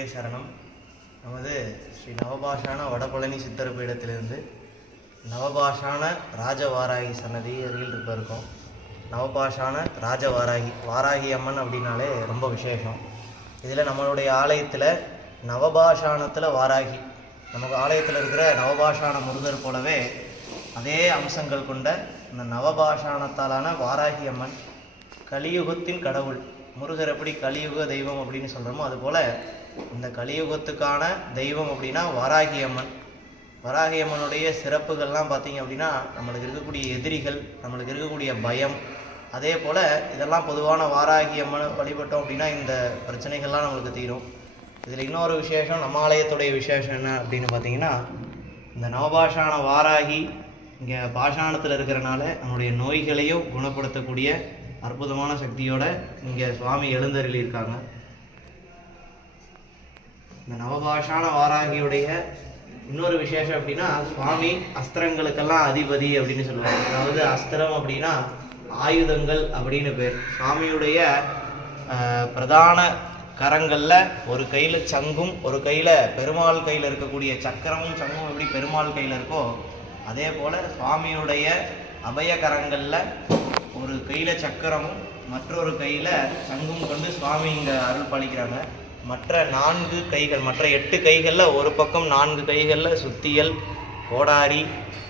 குருவே சரணம். நமது ஸ்ரீ நவபாஷான வடபழனி சித்தர் பீடத்திலிருந்து நவபாஷான ராஜவாராகி சன்னதி அருகில் இருக்கோம். நவபாஷான வாராகி அம்மன் அப்படின்னாலே ரொம்ப விசேஷம். இதில் நம்மளுடைய ஆலயத்தில் நவபாஷானத்தில் வாராகி, நமக்கு ஆலயத்தில் இருக்கிற நவபாஷான முருகர் போலவே அதே அம்சங்கள் கொண்ட இந்த நவபாஷானத்தாலான வாராகி அம்மன் கலியுகத்தின் கடவுள். முருகர் எப்படி கலியுக தெய்வம் அப்படின்னு சொல்கிறோமோ அதுபோல் இந்த கலியுகத்துக்கான தெய்வம் அப்படின்னா வாராகி அம்மன். வாராகி அம்மனுடைய சிறப்புகள்லாம் பார்த்திங்க அப்படின்னா நம்மளுக்கு இருக்கக்கூடிய எதிரிகள், நம்மளுக்கு இருக்கக்கூடிய பயம், அதே போல் இதெல்லாம் பொதுவான வாராகி அம்மனை வழிபட்டோம் அப்படின்னா இந்த பிரச்சனைகள்லாம் நம்மளுக்கு தீரும். இதில் இன்னொரு விசேஷம், நம்ம ஆலயத்துடைய விசேஷம் என்ன அப்படின்னு பார்த்திங்கன்னா, இந்த நவபாஷான வாராகி இங்கே பாஷாணத்தில் இருக்கிறனால நம்முடைய நோய்களையும் குணப்படுத்தக்கூடிய அற்புதமான சக்தியோட இங்கே சுவாமி எழுந்தருளியிருக்காங்க. இந்த நவபாஷான வாராகியுடைய இன்னொரு விசேஷம் அப்படின்னா, சுவாமி அஸ்திரங்களுக்கெல்லாம் அதிபதி அப்படின்னு சொல்லுவாங்க. அதாவது அஸ்திரம் அப்படின்னா ஆயுதங்கள் அப்படின்னு பேர். சுவாமியுடைய பிரதான கரங்களில் ஒரு கையில் சங்கும், ஒரு கையில் பெருமாள் கையில் இருக்கக்கூடிய சக்கரமும் சங்கும் எப்படி பெருமாள் கையில் இருக்கோ அதே போல் சுவாமியுடைய அபய கரங்களில் ஒரு கையில் சக்கரமும் மற்றொரு கையில் சங்கும் கொண்டு சுவாமி இங்கே அருள் பாலிக்கிறாங்க. மற்ற 4 கைகள், மற்ற 8 கைகளில் ஒரு பக்கம் 4 கைகளில் சுத்தியல், கோடாரி,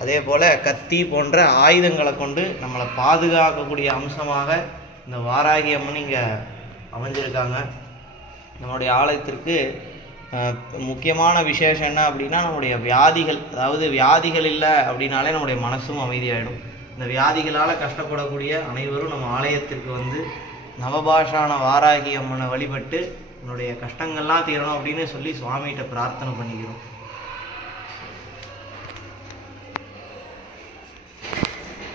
அதே போல் கத்தி போன்ற ஆயுதங்களை கொண்டு நம்மளை பாதுகாக்கக்கூடிய அம்சமாக இந்த வாராகி அம்மன் இங்கே அமைஞ்சிருக்காங்க. நம்மளுடைய ஆலயத்திற்கு முக்கியமான விசேஷம் என்ன அப்படின்னா, நம்முடைய வியாதிகள், அதாவது வியாதிகள் இல்லை அப்படின்னாலே நம்முடைய மனசும் அமைதியாகிடும். இந்த வியாதிகளால் கஷ்டப்படக்கூடிய அனைவரும் நம்ம ஆலயத்திற்கு வந்து நவபாஷான வாராகி அம்மனை வழிபட்டு நம்மளுடைய கஷ்டங்கள்லாம் தீரணும் அப்படின்னு சொல்லி சுவாமிகிட்ட பிரார்த்தனை பண்ணிக்கிறோம்.